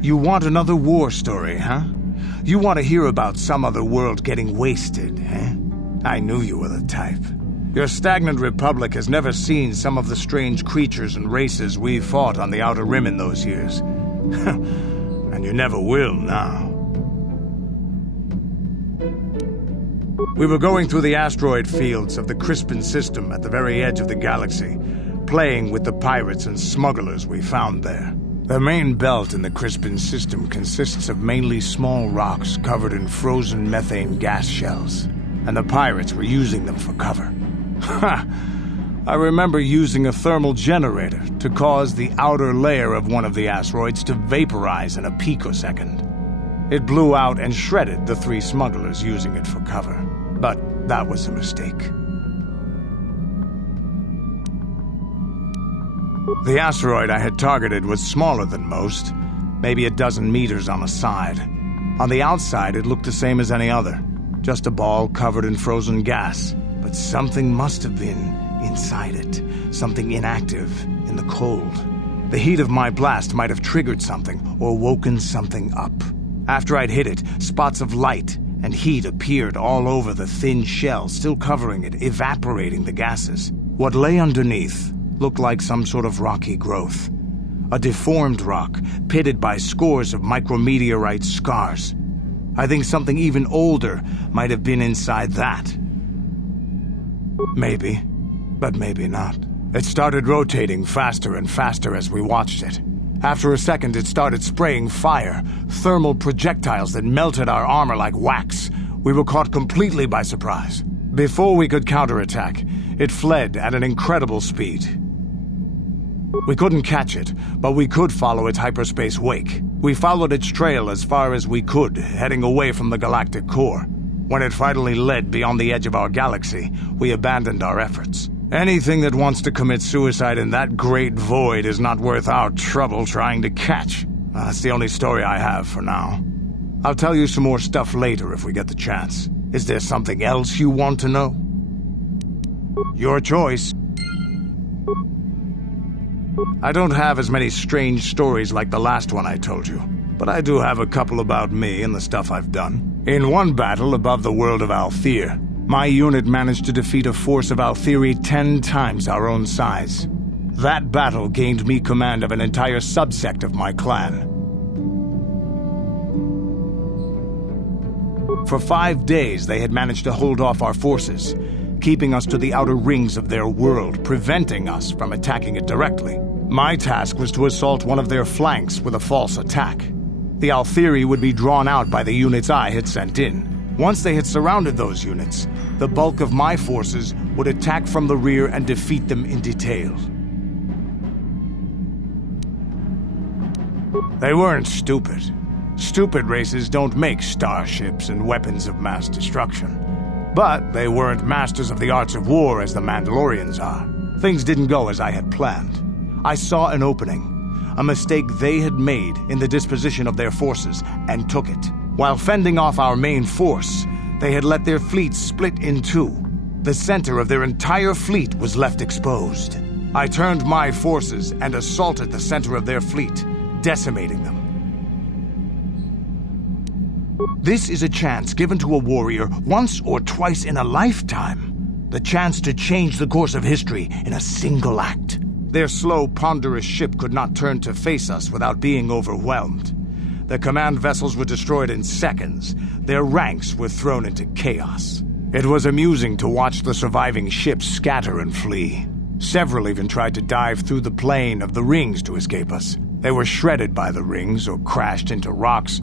You want another war story, huh? You want to hear about some other world getting wasted, eh? I knew you were the type. Your stagnant republic has never seen some of the strange creatures and races we fought on the Outer Rim in those years. And you never will now. We were going through the asteroid fields of the Crispin system at the very edge of the galaxy, playing with the pirates and smugglers we found there. The main belt in the Crispin system consists of mainly small rocks covered in frozen methane gas shells, and the pirates were using them for cover. Ha! I remember using a thermal generator to cause the outer layer of one of the asteroids to vaporize in a picosecond. It blew out and shredded the 3 smugglers using it for cover, but that was a mistake. The asteroid I had targeted was smaller than most, maybe a dozen meters on a side. On the outside, it looked the same as any other, just a ball covered in frozen gas. But something must have been inside it, something inactive in the cold. The heat of my blast might have triggered something or woken something up. After I'd hit it, spots of light and heat appeared all over the thin shell, still covering it, evaporating the gases. What lay underneath looked like some sort of rocky growth. A deformed rock, pitted by scores of micrometeorite scars. I think something even older might have been inside that. Maybe, but maybe not. It started rotating faster and faster as we watched it. After a second, it started spraying fire, thermal projectiles that melted our armor like wax. We were caught completely by surprise. Before we could counterattack, it fled at an incredible speed. We couldn't catch it, but we could follow its hyperspace wake. We followed its trail as far as we could, heading away from the galactic core. When it finally led beyond the edge of our galaxy, we abandoned our efforts. Anything that wants to commit suicide in that great void is not worth our trouble trying to catch. That's the only story I have for now. I'll tell you some more stuff later if we get the chance. Is there something else you want to know? Your choice. I don't have as many strange stories like the last one I told you, but I do have a couple about me and the stuff I've done. In one battle above the world of Althir, my unit managed to defeat a force of Althiri 10 times our own size. That battle gained me command of an entire subsect of my clan. For 5 days, they had managed to hold off our forces, keeping us to the outer rings of their world, preventing us from attacking it directly. My task was to assault one of their flanks with a false attack. The Althiri would be drawn out by the units I had sent in. Once they had surrounded those units, the bulk of my forces would attack from the rear and defeat them in detail. They weren't stupid. Stupid races don't make starships and weapons of mass destruction. But they weren't masters of the arts of war as the Mandalorians are. Things didn't go as I had planned. I saw an opening, a mistake they had made in the disposition of their forces, and took it. While fending off our main force, they had let their fleet split in two. The center of their entire fleet was left exposed. I turned my forces and assaulted the center of their fleet, decimating them. This is a chance given to a warrior once or twice in a lifetime. The chance to change the course of history in a single act. Their slow, ponderous ship could not turn to face us without being overwhelmed. The command vessels were destroyed in seconds. Their ranks were thrown into chaos. It was amusing to watch the surviving ships scatter and flee. Several even tried to dive through the plane of the rings to escape us. They were shredded by the rings or crashed into rocks,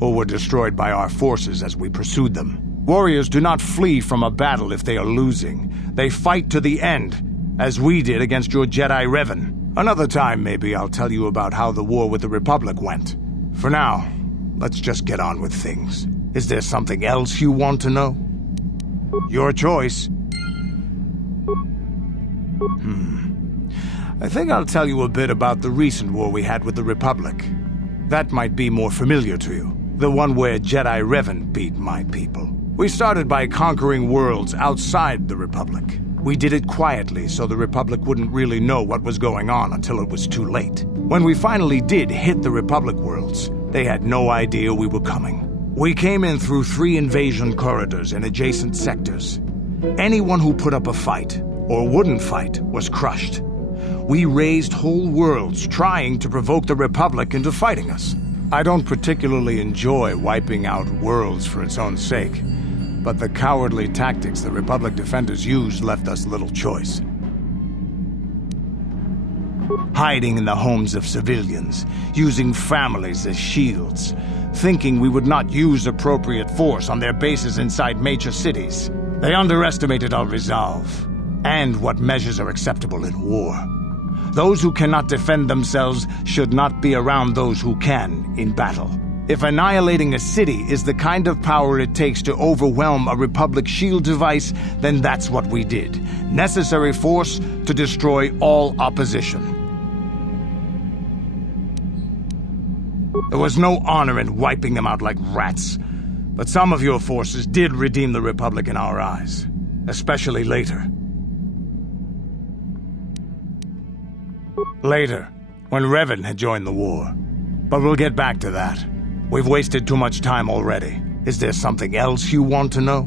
or were destroyed by our forces as we pursued them. Warriors do not flee from a battle if they are losing. They fight to the end, as we did against your Jedi Revan. Another time, maybe, I'll tell you about how the war with the Republic went. For now, let's just get on with things. Is there something else you want to know? Your choice. I think I'll tell you a bit about the recent war we had with the Republic. That might be more familiar to you. The one where Jedi Revan beat my people. We started by conquering worlds outside the Republic. We did it quietly so the Republic wouldn't really know what was going on until it was too late. When we finally did hit the Republic worlds, they had no idea we were coming. We came in through 3 invasion corridors in adjacent sectors. Anyone who put up a fight, or wouldn't fight, was crushed. We razed whole worlds trying to provoke the Republic into fighting us. I don't particularly enjoy wiping out worlds for its own sake, but the cowardly tactics the Republic defenders used left us little choice. Hiding in the homes of civilians, using families as shields, thinking we would not use appropriate force on their bases inside major cities. They underestimated our resolve, and what measures are acceptable in war. Those who cannot defend themselves should not be around those who can in battle. If annihilating a city is the kind of power it takes to overwhelm a Republic shield device, then that's what we did. Necessary force to destroy all opposition. There was no honor in wiping them out like rats, but some of your forces did redeem the Republic in our eyes, especially later. Later, when Revan had joined the war. But we'll get back to that. We've wasted too much time already. Is there something else you want to know?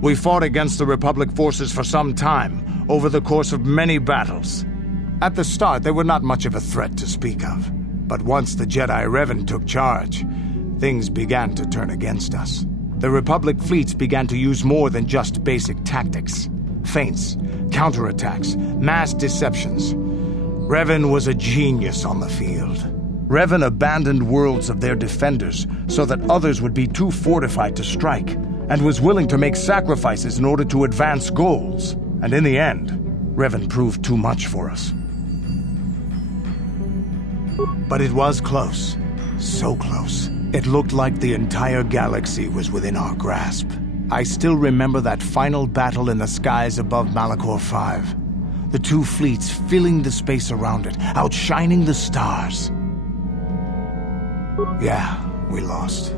We fought against the Republic forces for some time, over the course of many battles. At the start, they were not much of a threat to speak of. But once the Jedi Revan took charge, things began to turn against us. The Republic fleets began to use more than just basic tactics. Feints, counterattacks, mass deceptions. Revan was a genius on the field. Revan abandoned worlds of their defenders so that others would be too fortified to strike, and was willing to make sacrifices in order to advance goals. And in the end, Revan proved too much for us. But it was close. So close. It looked like the entire galaxy was within our grasp. I still remember that final battle in the skies above Malachor 5. The 2 fleets filling the space around it, outshining the stars. Yeah, we lost.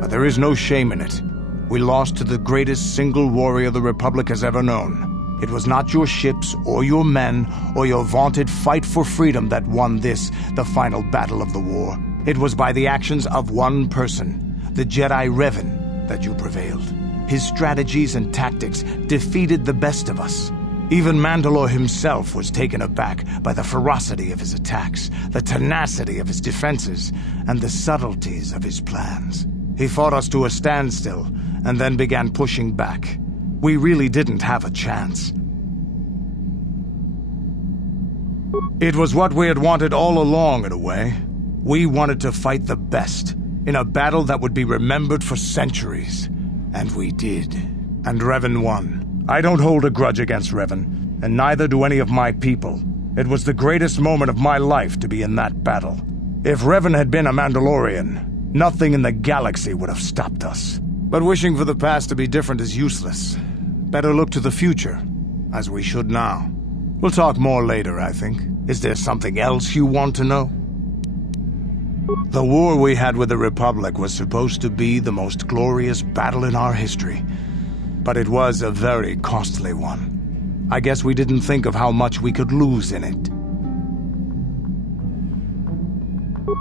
But there is no shame in it. We lost to the greatest single warrior the Republic has ever known. It was not your ships, or your men, or your vaunted fight for freedom that won this, the final battle of the war. It was by the actions of one person, the Jedi Revan, that you prevailed. His strategies and tactics defeated the best of us. Even Mandalore himself was taken aback by the ferocity of his attacks, the tenacity of his defenses, and the subtleties of his plans. He fought us to a standstill, and then began pushing back. We really didn't have a chance. It was what we had wanted all along, in a way. We wanted to fight the best, in a battle that would be remembered for centuries. And we did. And Revan won. I don't hold a grudge against Revan, and neither do any of my people. It was the greatest moment of my life to be in that battle. If Revan had been a Mandalorian, nothing in the galaxy would have stopped us. But wishing for the past to be different is useless. Better look to the future, as we should now. We'll talk more later, I think. Is there something else you want to know? The war we had with the Republic was supposed to be the most glorious battle in our history. But it was a very costly one. I guess we didn't think of how much we could lose in it.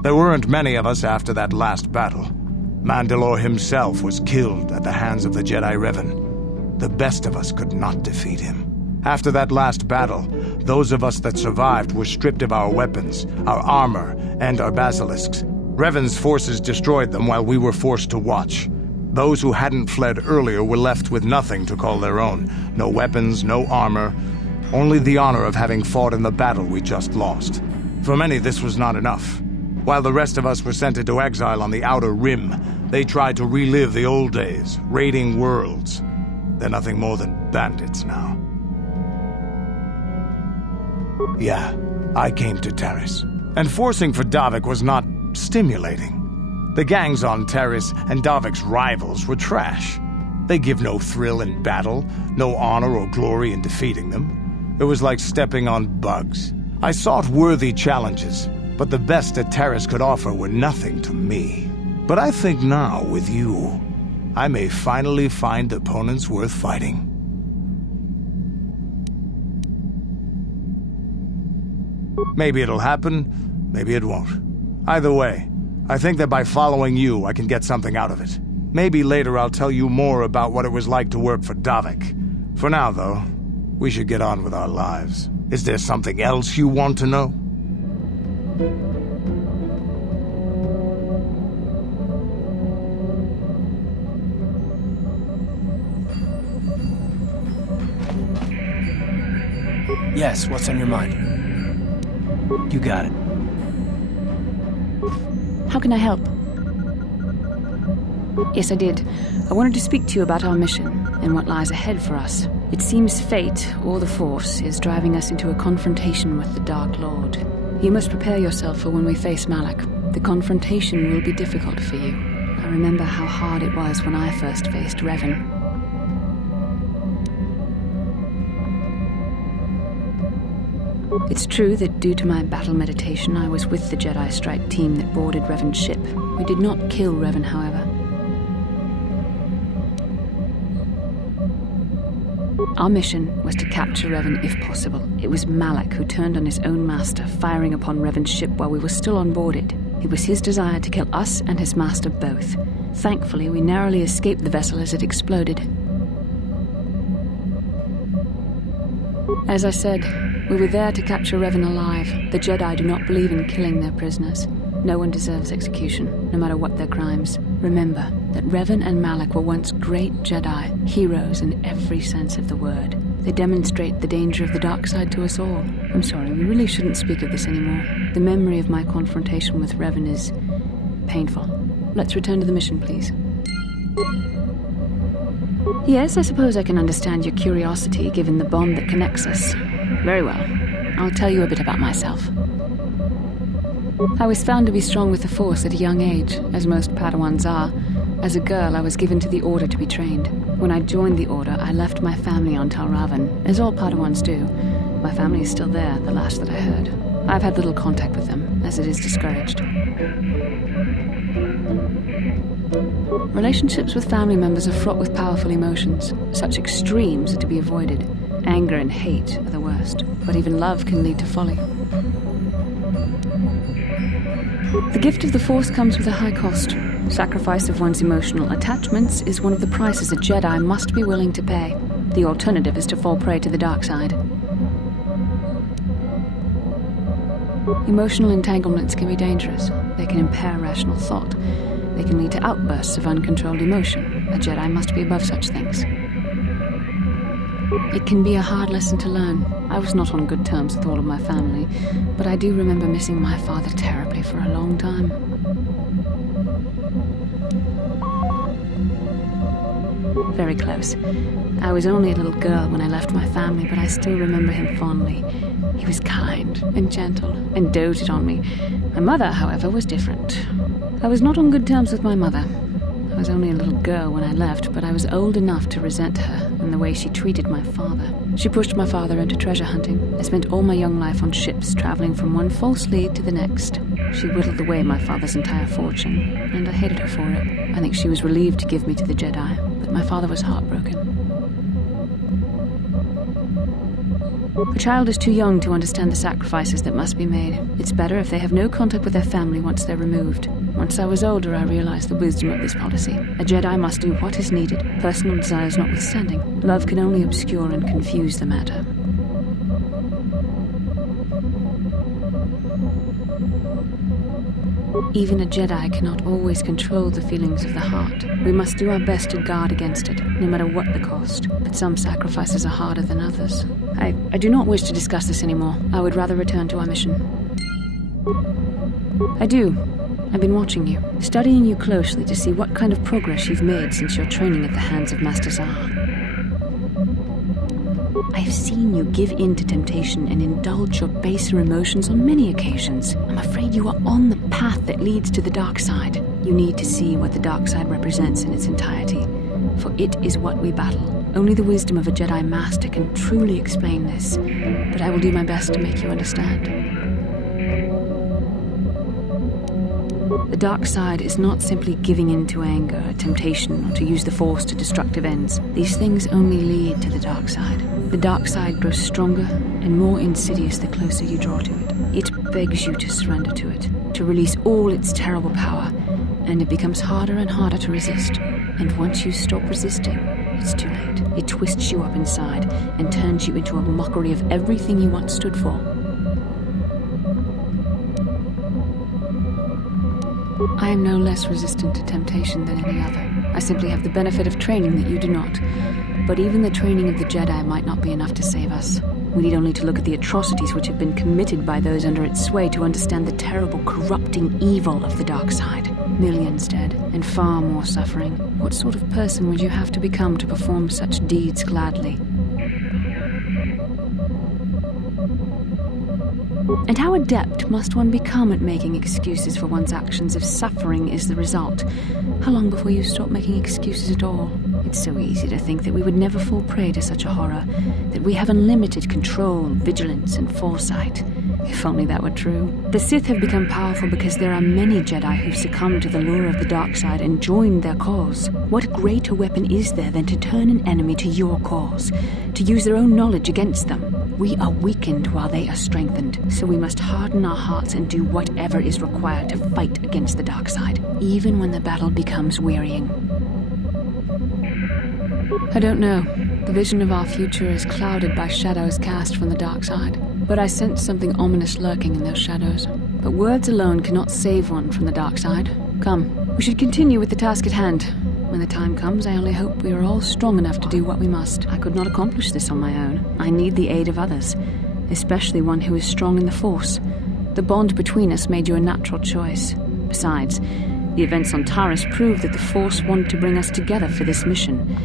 There weren't many of us after that last battle. Mandalore himself was killed at the hands of the Jedi Revan. The best of us could not defeat him. After that last battle, those of us that survived were stripped of our weapons, our armor, and our basilisks. Revan's forces destroyed them while we were forced to watch. Those who hadn't fled earlier were left with nothing to call their own. No weapons, no armor, only the honor of having fought in the battle we just lost. For many, this was not enough. While the rest of us were sent into exile on the Outer Rim, they tried to relive the old days, raiding worlds. They're nothing more than bandits now. Yeah, I came to Taris. And forcing for Davik was not stimulating. The gangs on Taris and Davik's rivals were trash. They give no thrill in battle, no honor or glory in defeating them. It was like stepping on bugs. I sought worthy challenges, but the best that Taris could offer were nothing to me. But I think now, with you, I may finally find opponents worth fighting. Maybe it'll happen, maybe it won't. Either way, I think that by following you, I can get something out of it. Maybe later I'll tell you more about what it was like to work for Davik. For now, though, we should get on with our lives. Is there something else you want to know? Yes, what's on your mind? You got it. How can I help? Yes, I did. I wanted to speak to you about our mission and what lies ahead for us. It seems fate, or the Force, is driving us into a confrontation with the Dark Lord. You must prepare yourself for when we face Malak. The confrontation will be difficult for you. I remember how hard it was when I first faced Revan. It's true that due to my battle meditation, I was with the Jedi strike team that boarded Revan's ship. We did not kill Revan, however. Our mission was to capture Revan if possible. It was Malak who turned on his own master, firing upon Revan's ship while we were still on board it. It was his desire to kill us and his master both. Thankfully, we narrowly escaped the vessel as it exploded. As I said, we were there to capture Revan alive. The Jedi do not believe in killing their prisoners. No one deserves execution, no matter what their crimes. Remember that Revan and Malak were once great Jedi, heroes in every sense of the word. They demonstrate the danger of the dark side to us all. I'm sorry, we really shouldn't speak of this anymore. The memory of my confrontation with Revan is painful. Let's return to the mission, please. Yes, I suppose I can understand your curiosity, given the bond that connects us. Very well. I'll tell you a bit about myself. I was found to be strong with the Force at a young age, as most Padawans are. As a girl, I was given to the Order to be trained. When I joined the Order, I left my family on Tal Ravan, as all Padawans do. My family is still there, the last that I heard. I've had little contact with them, as it is discouraged. Relationships with family members are fraught with powerful emotions. Such extremes are to be avoided. Anger and hate are the worst, but even love can lead to folly. The gift of the Force comes with a high cost. Sacrifice of one's emotional attachments is one of the prices a Jedi must be willing to pay. The alternative is to fall prey to the dark side. Emotional entanglements can be dangerous. They can impair rational thought. They can lead to outbursts of uncontrolled emotion. A Jedi must be above such things. It can be a hard lesson to learn. I was not on good terms with all of my family, but I do remember missing my father terribly for a long time. Very close. I was only a little girl when I left my family, but I still remember him fondly. He was kind and gentle and doted on me. My mother, however, was different. I was not on good terms with my mother. I was only a little girl when I left, but I was old enough to resent her and the way she treated my father. She pushed my father into treasure hunting. I spent all my young life on ships, traveling from one false lead to the next. She whittled away my father's entire fortune, and I hated her for it. I think she was relieved to give me to the Jedi, but my father was heartbroken. A child is too young to understand the sacrifices that must be made. It's better if they have no contact with their family once they're removed. Once I was older, I realized the wisdom of this policy. A Jedi must do what is needed, personal desires notwithstanding. Love can only obscure and confuse the matter. Even a Jedi cannot always control the feelings of the heart. We must do our best to guard against it, no matter what the cost. But some sacrifices are harder than others. I do not wish to discuss this anymore. I would rather return to our mission. I do. I've been watching you, studying you closely to see what kind of progress you've made since your training at the hands of Master Zahar. I have seen you give in to temptation and indulge your baser emotions on many occasions. I'm afraid you are on the path that leads to the dark side. You need to see what the dark side represents in its entirety, for it is what we battle. Only the wisdom of a Jedi Master can truly explain this, but I will do my best to make you understand. The dark side is not simply giving in to anger, temptation, or to use the Force to destructive ends. These things only lead to the dark side. The dark side grows stronger and more insidious the closer you draw to it. It begs you to surrender to it, to release all its terrible power, and it becomes harder and harder to resist. And once you stop resisting, it's too late. It twists you up inside and turns you into a mockery of everything you once stood for. I am no less resistant to temptation than any other. I simply have the benefit of training that you do not. But even the training of the Jedi might not be enough to save us. We need only to look at the atrocities which have been committed by those under its sway to understand the terrible, corrupting evil of the dark side. Millions dead, and far more suffering. What sort of person would you have to become to perform such deeds gladly? And how adept must one become at making excuses for one's actions if suffering is the result? How long before you stop making excuses at all? It's so easy to think that we would never fall prey to such a horror, that we have unlimited control, vigilance, and foresight. If only that were true. The Sith have become powerful because there are many Jedi who've succumbed to the lure of the dark side and joined their cause. What greater weapon is there than to turn an enemy to your cause, to use their own knowledge against them? We are weakened while they are strengthened, so we must harden our hearts and do whatever is required to fight against the dark side, even when the battle becomes wearying. I don't know. The vision of our future is clouded by shadows cast from the dark side. But I sense something ominous lurking in those shadows. But words alone cannot save one from the dark side. Come, we should continue with the task at hand. When the time comes, I only hope we are all strong enough to do what we must. I could not accomplish this on my own. I need the aid of others, especially one who is strong in the Force. The bond between us made you a natural choice. Besides, the events on Taris prove that the Force wanted to bring us together for this mission.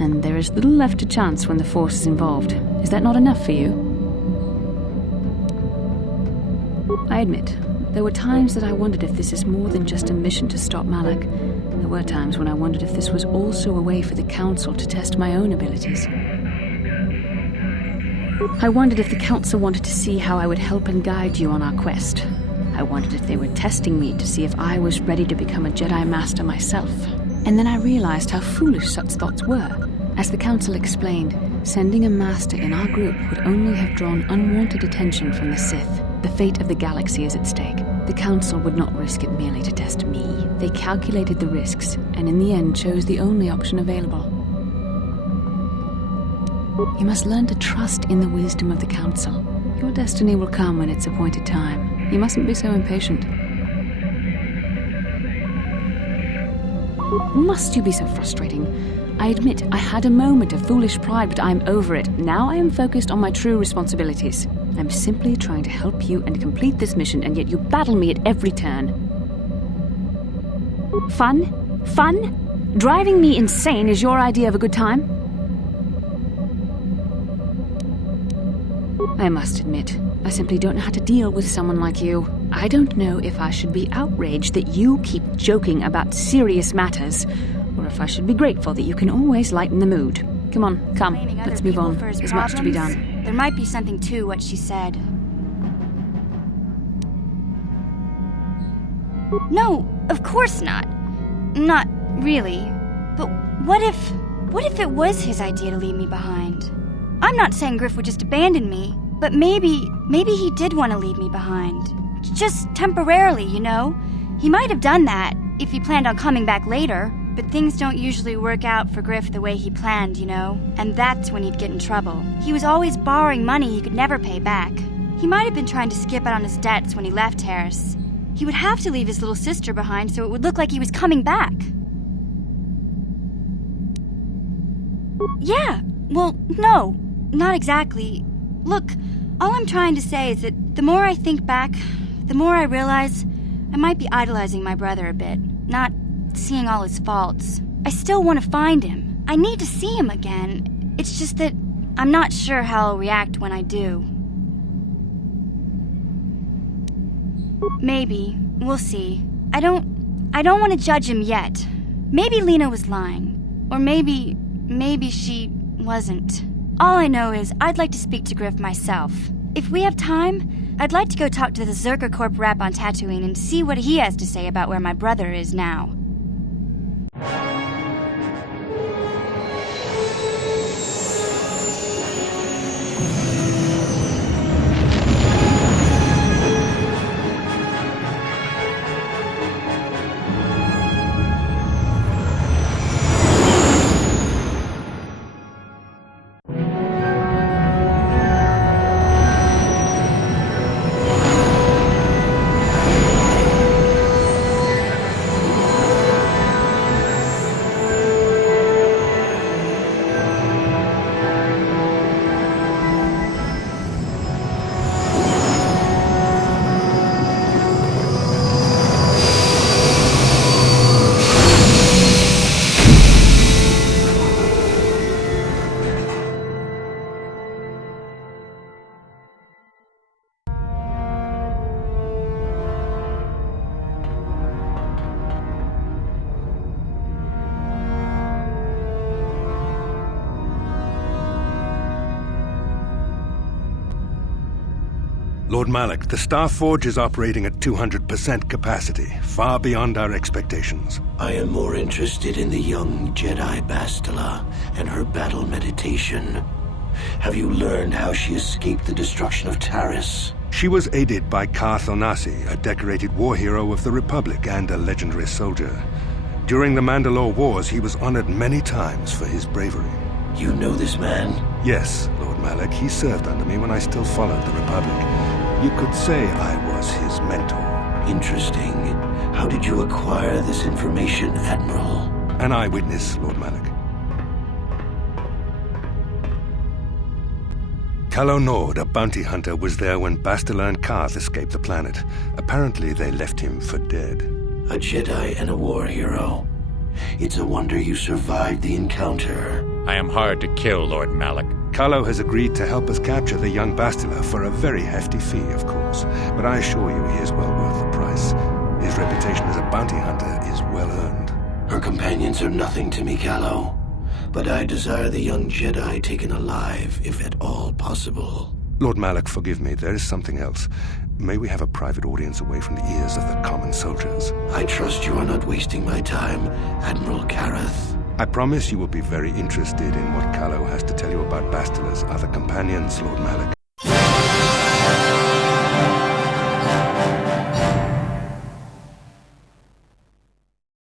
And there is little left to chance when the Force is involved. Is that not enough for you? I admit, there were times that I wondered if this is more than just a mission to stop Malak. There were times when I wondered if this was also a way for the Council to test my own abilities. I wondered if the Council wanted to see how I would help and guide you on our quest. I wondered if they were testing me to see if I was ready to become a Jedi Master myself. And then I realized how foolish such thoughts were. As the Council explained, sending a Master in our group would only have drawn unwanted attention from the Sith. The fate of the galaxy is at stake. The Council would not risk it merely to test me. They calculated the risks, and in the end chose the only option available. You must learn to trust in the wisdom of the Council. Your destiny will come when it's appointed time. You mustn't be so impatient. Must you be so frustrating? I admit I had a moment of foolish pride, but I am over it. Now I am focused on my true responsibilities. I'm simply trying to help you and complete this mission, and yet you battle me at every turn. Fun? Fun? Driving me insane is your idea of a good time? I must admit, I simply don't know how to deal with someone like you. I don't know if I should be outraged that you keep joking about serious matters, or if I should be grateful that you can always lighten the mood. Come on, come, let's move on. There's much to be done. There might be something to what she said. No, of course not. Not really. But what if it was his idea to leave me behind? I'm not saying Griff would just abandon me, but maybe he did want to leave me behind. Just temporarily, you know? He might have done that if he planned on coming back later. But things don't usually work out for Griff the way he planned, you know? And that's when he'd get in trouble. He was always borrowing money he could never pay back. He might have been trying to skip out on his debts when he left Taris. He would have to leave his little sister behind so it would look like he was coming back. Yeah, well, no, not exactly. Look, all I'm trying to say is that the more I think back, the more I realize I might be idolizing my brother a bit, not seeing all his faults. I still want to find him. I need to see him again. It's just that I'm not sure how I'll react when I do. Maybe. We'll see. I don't want to judge him yet. Maybe Lena was lying. Or maybe she wasn't. All I know is I'd like to speak to Griff myself. If we have time, I'd like to go talk to the Zerker Corp rep on Tatooine and see what he has to say about where my brother is now. Lord Malak, the Star Forge is operating at 200% capacity, far beyond our expectations. I am more interested in the young Jedi Bastila and her battle meditation. Have you learned how she escaped the destruction of Taris? She was aided by Karth Onasi, a decorated war hero of the Republic and a legendary soldier. During the Mandalore Wars, he was honored many times for his bravery. You know this man? Yes, Lord Malak. He served under me when I still followed the Republic. You could say I was his mentor. Interesting. How did you acquire this information, Admiral? An eyewitness, Lord Malak. Calo Nord, a bounty hunter, was there when Bastila and Karth escaped the planet. Apparently, they left him for dead. A Jedi and a war hero. It's a wonder you survived the encounter. I am hard to kill, Lord Malak. Calo has agreed to help us capture the young Bastila for a very hefty fee, of course. But I assure you he is well worth the price. His reputation as a bounty hunter is well earned. Her companions are nothing to me, Calo. But I desire the young Jedi taken alive, if at all possible. Lord Malak, forgive me. There is something else. May we have a private audience away from the ears of the common soldiers? I trust you are not wasting my time, Admiral Karath. I promise you will be very interested in what Calo has to tell you about Bastila's other companions, Lord Malak.